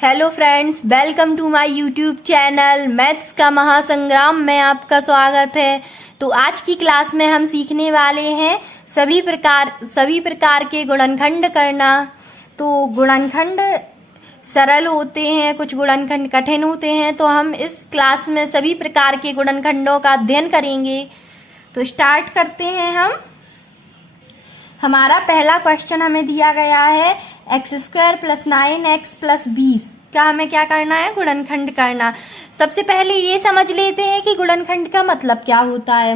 Hello friends, welcome to my YouTube channel maths का महासंग्राम में आपका स्वागत है। तो आज की क्लास में हम सीखने वाले हैं सभी प्रकार के गुणनखंड करना। तो गुणनखंड सरल होते हैं, कुछ गुणनखंड कठिन होते हैं। तो हम इस क्लास में सभी प्रकार के गुणनखंडों का अध्ययन करेंगे। तो स्टार्ट करते हैं हम। हमारा पहला क्वेश्चन हमें दिया गया है x² + 9x + 20 का हमें क्या करना है, गुणनखंड करना। सबसे पहले ये समझ लेते हैं कि गुणनखंड का मतलब क्या होता है।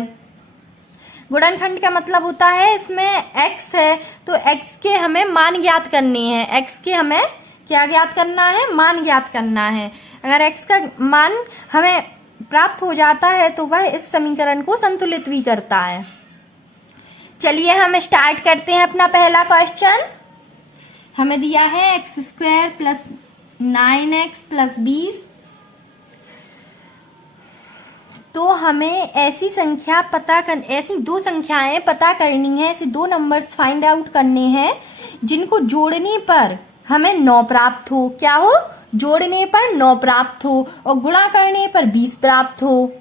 गुणनखंड का मतलब होता है, इसमें x है तो x के हमें मान ज्ञात करने हैं। x के हमें क्या ज्ञात करना है, मान ज्ञात करना है। अगर x का मान हमें प्राप्त हो जाता है तो वह इस समीकरण को संतुलित भी करता है। चलिए हम स्टार्ट करते हैं अपना पहला क्वेश्चन। हमें दिया है x² + 9x + 20। तो हमें ऐसी दो संख्याएं पता करनी है, ऐसे दो नंबर्स फाइंड आउट करने हैं जिनको जोड़ने पर हमें 9 प्राप्त हो। क्या हो? जोड़ने पर 9 प्राप्त हो और गुणा करने पर 20 प्राप्त हो।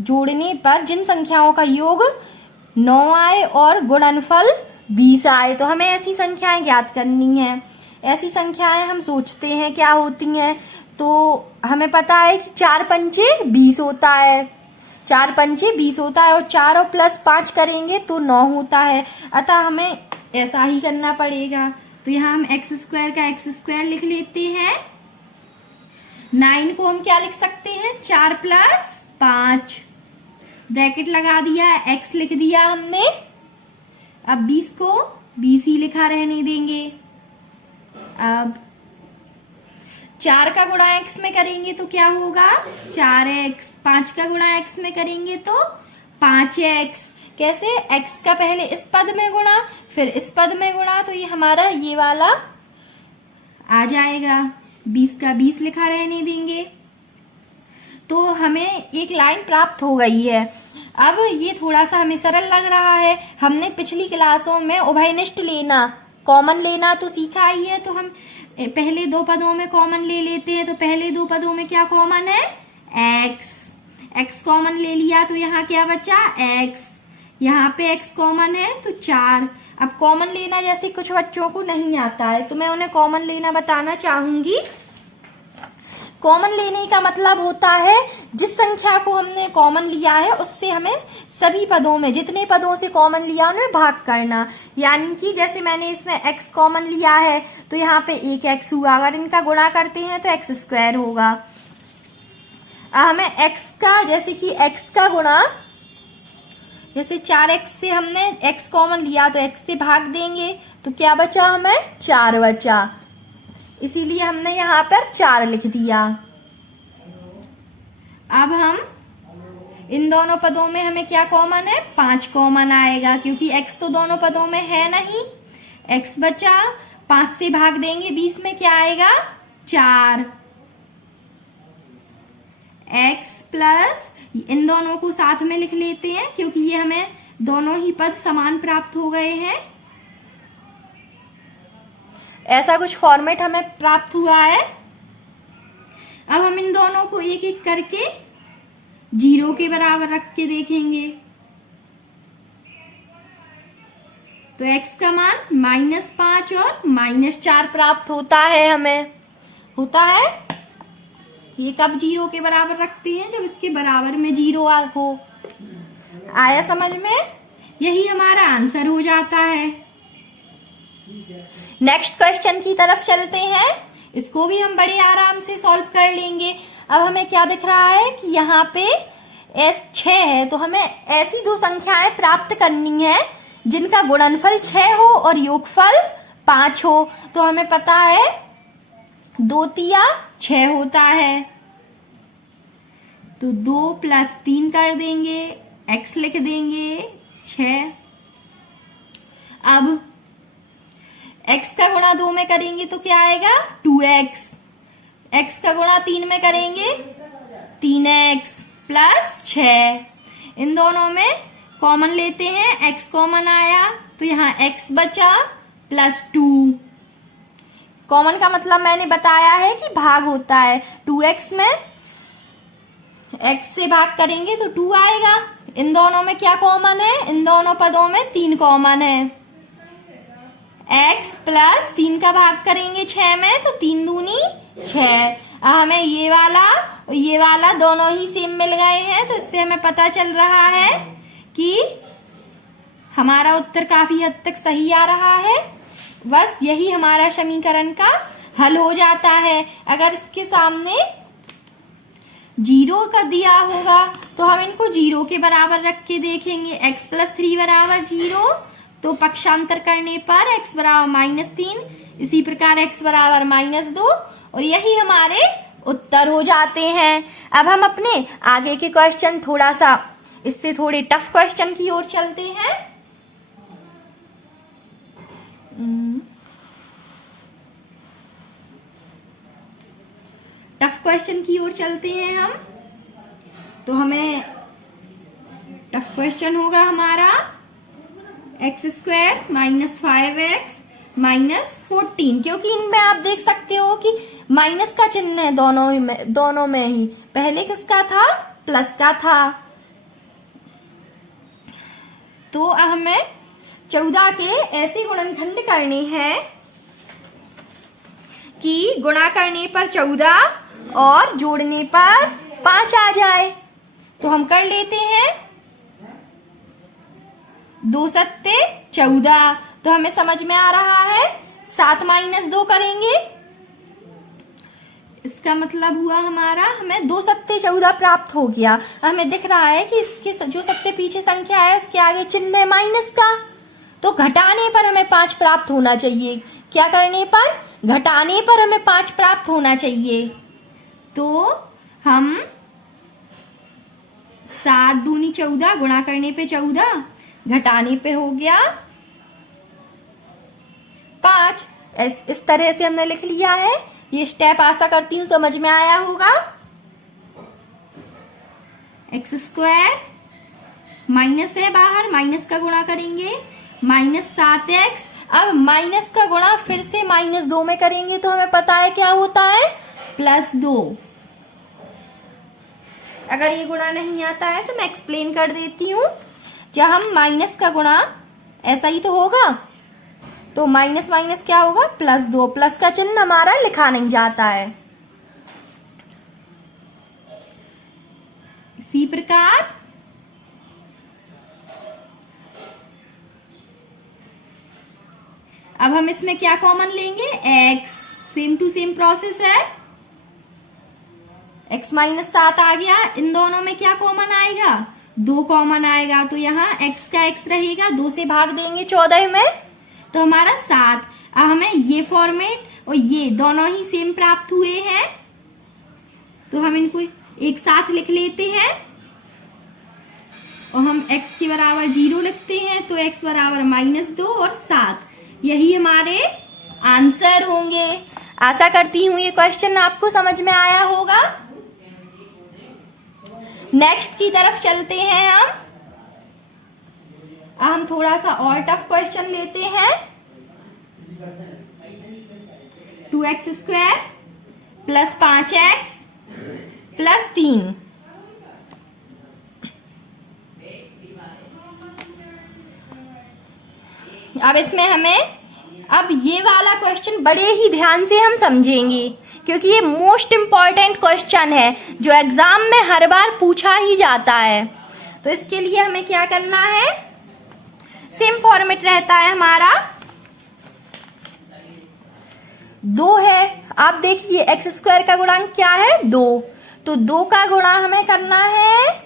जोड़ने पर जिन संख्याओं का योग 9 आए और गुणनफल 20 आए, तो हमें ऐसी संख्याएं ज्ञात करनी है। ऐसी संख्याएं हम सोचते हैं क्या होती हैं। तो हमें पता है कि 4 पंचे 20 होता है, 4 पंचे 20 होता है और 4 और +5 करेंगे तो 9 होता है। अतः हमें ऐसा ही करना पड़ेगा। तो यहाँ हम x² का x² लिख लेते हैं। 9 को हम क्या लिख सकते हैं, 4 + 5 ब्रैकेट लगा दिया, x लिख दिया हमने। अब 20 को 20 ही लिखा रहने देंगे। अब 4 का गुणा x में करेंगे तो क्या होगा, 4x। 5 का गुणा x में करेंगे तो 5x। कैसे? x का पहले इस पद में गुणा फिर इस पद में गुणा, तो ये हमारा ये वाला आ जाएगा। 20 का 20 लिखा रहने देंगे। तो हमें एक लाइन प्राप्त हो गई है। अब ये थोड़ा सा हमें सरल लग रहा है। हमने पिछली क्लासों में उभयनिष्ठ लेना, कॉमन लेना तो सीखा ही है। तो हम पहले दो पदों में कॉमन ले लेते हैं। तो पहले दो पदों में क्या कॉमन है, x कॉमन ले लिया तो यहाँ क्या बचा, x। यहाँ पे x कॉमन है तो 4। अब कॉमन लेना जैसे कुछ बच्चों को नहीं आता है तो मैं उन्हें कॉमन लेना बताना चाहूंगी। कॉमन लेने का मतलब होता है जिस संख्या को हमने कॉमन लिया है उससे हमें सभी पदों में, जितने पदों से कॉमन लिया उनमें भाग करना। यानी कि जैसे मैंने इसमें x कॉमन लिया है तो यहाँ पे 1x हुआ। अगर इनका गुणा करते हैं तो x² होगा। हमें x का, जैसे कि x का गुणा, जैसे 4x से हमने x कॉमन लिया तो x से भाग देंगे तो क्या बचा, हमें 4 बचा। इसीलिए हमने यहाँ पर 4 लिख दिया। अब हम इन दोनों पदों में हमें क्या कॉमन है, 5 कॉमन आएगा क्योंकि x तो दोनों पदों में है नहीं। x बचा, 5 से भाग देंगे 20 में क्या आएगा, 4। x प्लस इन दोनों को साथ में लिख लेते हैं क्योंकि ये हमें दोनों ही पद समान प्राप्त हो गए हैं। ऐसा कुछ फॉर्मेट हमें प्राप्त हुआ है। अब हम इन दोनों को एक एक करके 0 के बराबर रख के देखेंगे तो x का मान -5 और -4 प्राप्त होता है। हमें होता है। ये कब 0 के बराबर रखते हैं, जब इसके बराबर में 0 हो। आया समझ में? यही हमारा आंसर हो जाता है। नेक्स्ट क्वेश्चन की तरफ चलते हैं। इसको भी हम बड़े आराम से सॉल्व कर लेंगे। अब हमें क्या दिख रहा है कि यहाँ पे S6 है तो हमें ऐसी दो संख्याएं प्राप्त करनी है जिनका गुणनफल 6 हो और योगफल 5 हो। तो हमें पता है 2 तिया 6 होता है तो 2 + 3 कर देंगे, x लिख देंगे 6। अब x का गुणा 2 में करेंगे तो क्या आएगा, 2x। x का गुणा 3 में करेंगे 3x + 6। इन दोनों में कॉमन लेते हैं, x कॉमन आया तो यहाँ x बचा +2। कॉमन का मतलब मैंने बताया है कि भाग होता है। 2x में x से भाग करेंगे तो 2 आएगा। इन दोनों में क्या कॉमन है? इन दोनों पदों में 3 कॉमन है। x प्लस 3 का भाग करेंगे 6 में तो 3 दूनी 6। हमें ये वाला दोनों ही सेम मिल गए हैं, तो इससे हमें पता चल रहा है कि हमारा उत्तर काफी हद तक सही आ रहा है। बस यही हमारा समीकरण का हल हो जाता है। अगर इसके सामने 0 का दिया होगा तो हम इनको 0 के बराबर रख के देखेंगे। x प्लस 3 बराबर 0, तो पक्षांतर करने पर x बराबर -3, इसी प्रकार x बराबर -2, और यही हमारे उत्तर हो जाते हैं। अब हम अपने आगे के क्वेश्चन थोड़ा सा इससे थोड़े टफ क्वेश्चन की ओर चलते हैं। टफ क्वेश्चन की ओर चलते हैं हम। तो हमें टफ क्वेश्चन होगा हमारा x² - 5x - 14, क्योंकि इनमें आप देख सकते हो कि माइनस का चिन्ह है दोनों में ही। पहले किसका था? प्लस का था। तो हमें 14 के ऐसे गुणनखंड करने हैं कि गुणा करने पर 14 और जोड़ने पर 5 आ जाए। तो हम कर लेते हैं। 2 सत्ते 14, तो हमें समझ में आ रहा है 7 - 2 करेंगे, इसका मतलब हुआ हमारा हमें 2 सत्ते 14 प्राप्त हो गया। हमें दिख रहा है कि इसके जो सबसे पीछे संख्या है उसके आगे चिन्ह है माइनस का, तो घटाने पर हमें 5 प्राप्त होना चाहिए। क्या करने पर? घटाने पर हमें 5 प्राप्त होना चाहिए। तो हम 7 दूनी 14, गुणा करने पे 14, घटाने पे हो गया 5। इस तरह से हमने लिख लिया है। ये स्टेप आशा करती हूँ समझ में आया होगा। x² माइनस है बाहर, माइनस का गुणा करेंगे -7x। अब माइनस का गुणा फिर से -2 में करेंगे तो हमें पता है क्या होता है? +2। अगर ये गुणा नहीं आता है तो मैं एक्सप्लेन कर देती हूँ। जब हम माइनस का गुणा, ऐसा ही तो होगा, तो माइनस माइनस क्या होगा? +2। प्लस का चिन्ह हमारा लिखा नहीं जाता है। इसी प्रकार अब हम इसमें क्या कॉमन लेंगे? x। Same to same process है। x -7 आ गया। इन दोनों में क्या कॉमन आएगा? 2 कॉमन आएगा, तो यहाँ x का x रहेगा, 2 से भाग देंगे 14 में, तो हमारा 7। अब हमें ये फॉर्मेट और ये दोनों ही सेम प्राप्त हुए हैं, तो हम इनको एक साथ लिख लेते हैं और हम x के बराबर 0 लिखते हैं, तो x बराबर -2 और 7, यही हमारे आंसर होंगे। आशा करती हूँ ये क्वेश्चन आपको समझ में आया होगा। नेक्स्ट की तरफ चलते हैं हम। हम थोड़ा सा और टफ क्वेश्चन लेते हैं। 2x² + 5x + 3। अब इसमें हमें, अब ये वाला क्वेश्चन बड़े ही ध्यान से हम समझेंगे, क्योंकि ये मोस्ट इम्पॉर्टेंट क्वेश्चन है जो एग्जाम में हर बार पूछा ही जाता है। तो इसके लिए हमें क्या करना है? सेम फॉर्मेट रहता है हमारा। 2 है, आप देखिए x² का गुणांक क्या है? 2। तो 2 का गुणा हमें करना है,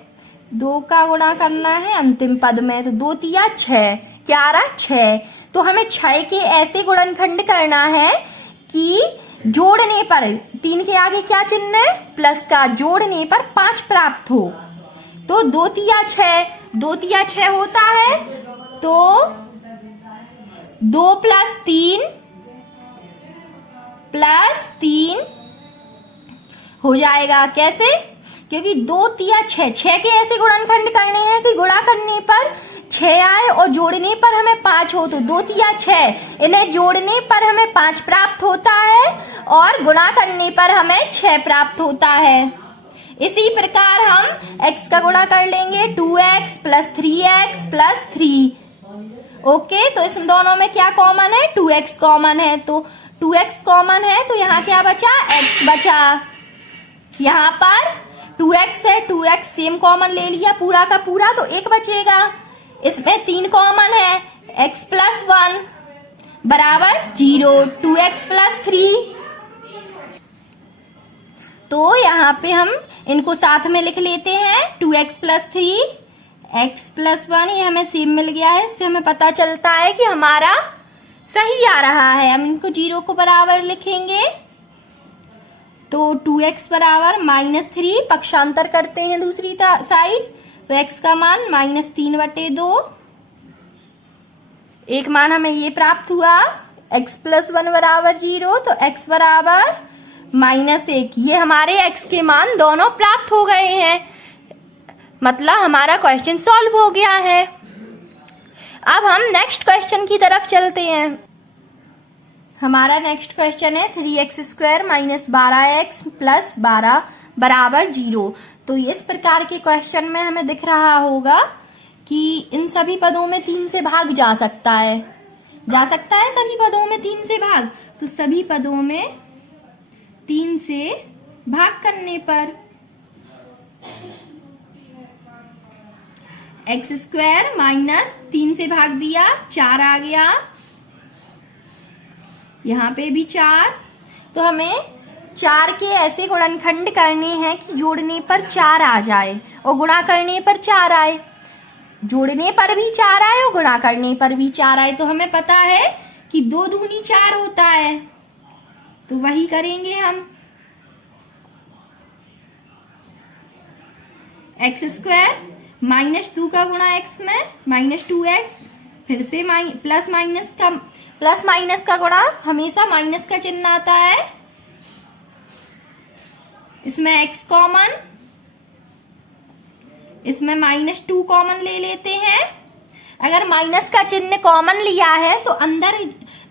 2 का गुणा करना है अंतिम पद में, तो 2 तिया 6, क्या आ रहा? 6। तो हमें 6 के ऐसे गुणनखंड करना है कि जोड़ने पर 3 के आगे क्या चिन्ह है? प्लस का, जोड़ने पर 5 प्राप्त हो। तो 2 तिया 6, 2 तिया 6 होता है, तो 2 + 3 + 3 हो जाएगा। कैसे? क्योंकि 2 तिया 6, 6 के ऐसे गुणनखंड करने हैं कि गुणा करने पर 6 आए और जोड़ने पर हमें 5 हो। तो 2 तिया 6, इन्हें जोड़ने पर हमें 5 प्राप्त होता है और गुणा करने पर हमें 6 प्राप्त होता है। इसी प्रकार हम x का गुणा कर लेंगे 2x plus 3x plus 3। Okay, तो इस दोनों में क्या कॉमन है? 2x कॉमन है, तो 2x कॉमन है, तो यहाँ क्या बचा? x बचा। यहाँ पर 2x है, 2x सेम कॉमन ले लिया पूरा का पूरा, तो 1 बचेगा। इसमें 3 कॉमन है, x प्लस 1 बराबर 0, 2x प्लस 3। तो यहाँ पे हम इनको साथ में लिख लेते हैं, 2x प्लस 3, x प्लस 1, ये हमें सेम मिल गया है। इससे हमें पता चलता है कि हमारा सही आ रहा है। हम इनको 0 को बराबर लिखेंगे, तो 2x बराबर -3, पक्षांतर करते हैं दूसरी साइड, तो x का मान -3/2। एक मान हमें ये प्राप्त हुआ, x प्लस 1 बराबर 0, तो x बराबर -1। ये हमारे x के मान दोनों प्राप्त हो गए हैं, मतलब हमारा क्वेश्चन सॉल्व हो गया है। अब हम नेक्स्ट क्वेश्चन की तरफ चलते हैं। हमारा नेक्स्ट क्वेश्चन है 3x² - 12x + 12 बराबर 0। तो इस प्रकार के क्वेश्चन में हमें दिख रहा होगा कि इन सभी पदों में 3 से भाग जा सकता है, सभी पदों में 3 से भाग। तो सभी पदों में 3 से भाग करने पर x² - 3 से भाग दिया, 4 आ गया, यहाँ पे भी 4। तो हमें 4 के ऐसे गुणनखंड करने हैं कि जोड़ने पर 4 आ जाए और गुणा करने पर 4 आए, जोड़ने पर भी 4 आए और गुणा करने पर भी 4 आए। तो हमें पता है कि 2 दूनी 4 होता है, तो वही करेंगे हम। x² -2 का गुणा x में -2x, फिर से प्लस माइनस का गुणा, हमेशा माइनस का चिन्ह आता है। इसमें x कॉमन, इसमें -2 कॉमन ले लेते हैं। अगर माइनस का चिन्ह कॉमन लिया है तो अंदर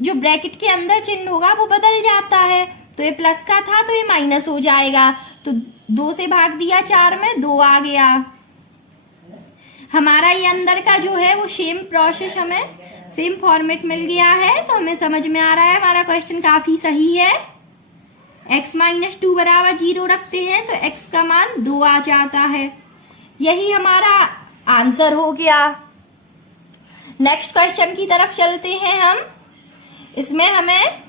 जो ब्रैकेट के अंदर चिन्ह होगा वो बदल जाता है, तो ये प्लस का था तो ये माइनस हो जाएगा। तो 2 से भाग दिया 4 में, 2 आ गया। हमारा ये अंदर का जो है वो सेम प्रोसेस, हमें सेम फॉर्मेट मिल गया है, तो हमें समझ में आ रहा है हमारा क्वेश्चन काफी सही है। x -2 बराबर 0 रखते हैं तो x का मान 2 आ जाता है। यही हमारा आंसर हो गया। नेक्स्ट क्वेश्चन की तरफ चलते हैं हम। इसमें हमें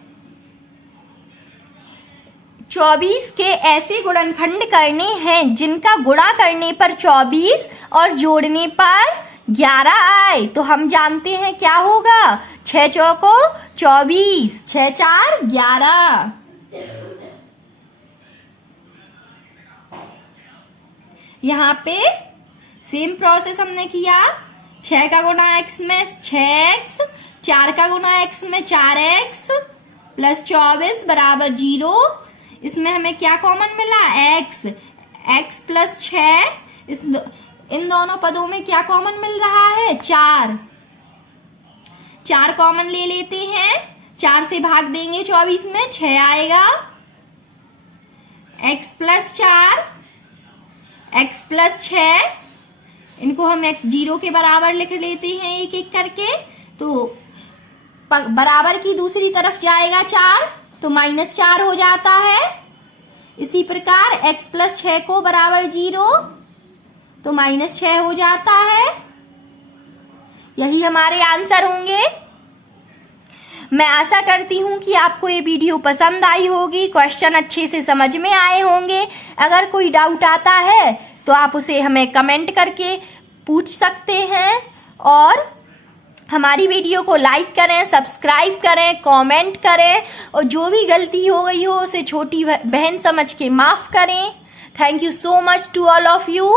24 के ऐसे गुणनखंड करने हैं जिनका गुणा करने पर 24 और जोड़ने पर 11 आए। तो हम जानते हैं क्या होगा, 6 चौको 24, 6 4 11। यहाँ पे सेम प्रोसेस हमने किया, 6 का गुणा x में 6x, 4 का गुणा x में 4x प्लस 24 बराबर 0। इसमें हमें क्या कॉमन मिला, x प्लस 6। इन दोनों पदों में क्या कॉमन मिल रहा है, 4 कॉमन ले लेते हैं, 4 से भाग देंगे 24 में, 6 आएगा। x प्लस 4, x प्लस 6, इनको हम x 0 के बराबर लिख लेते हैं एक एक करके। तो बराबर की दूसरी तरफ जाएगा 4, तो -4 हो जाता है। इसी प्रकार x प्लस 6 को बराबर 0, तो -6 हो जाता है। यही हमारे आंसर होंगे। मैं आशा करती हूँ कि आपको ये वीडियो पसंद आई होगी, क्वेश्चन अच्छे से समझ में आए होंगे। अगर कोई डाउट आता है तो आप उसे हमें कमेंट करके पूछ सकते हैं, और हमारी वीडियो को लाइक करें, सब्सक्राइब करें, कमेंट करें, और जो भी गलती हो गई हो उसे छोटी बहन समझ के माफ करें। Thank you so much to all of you.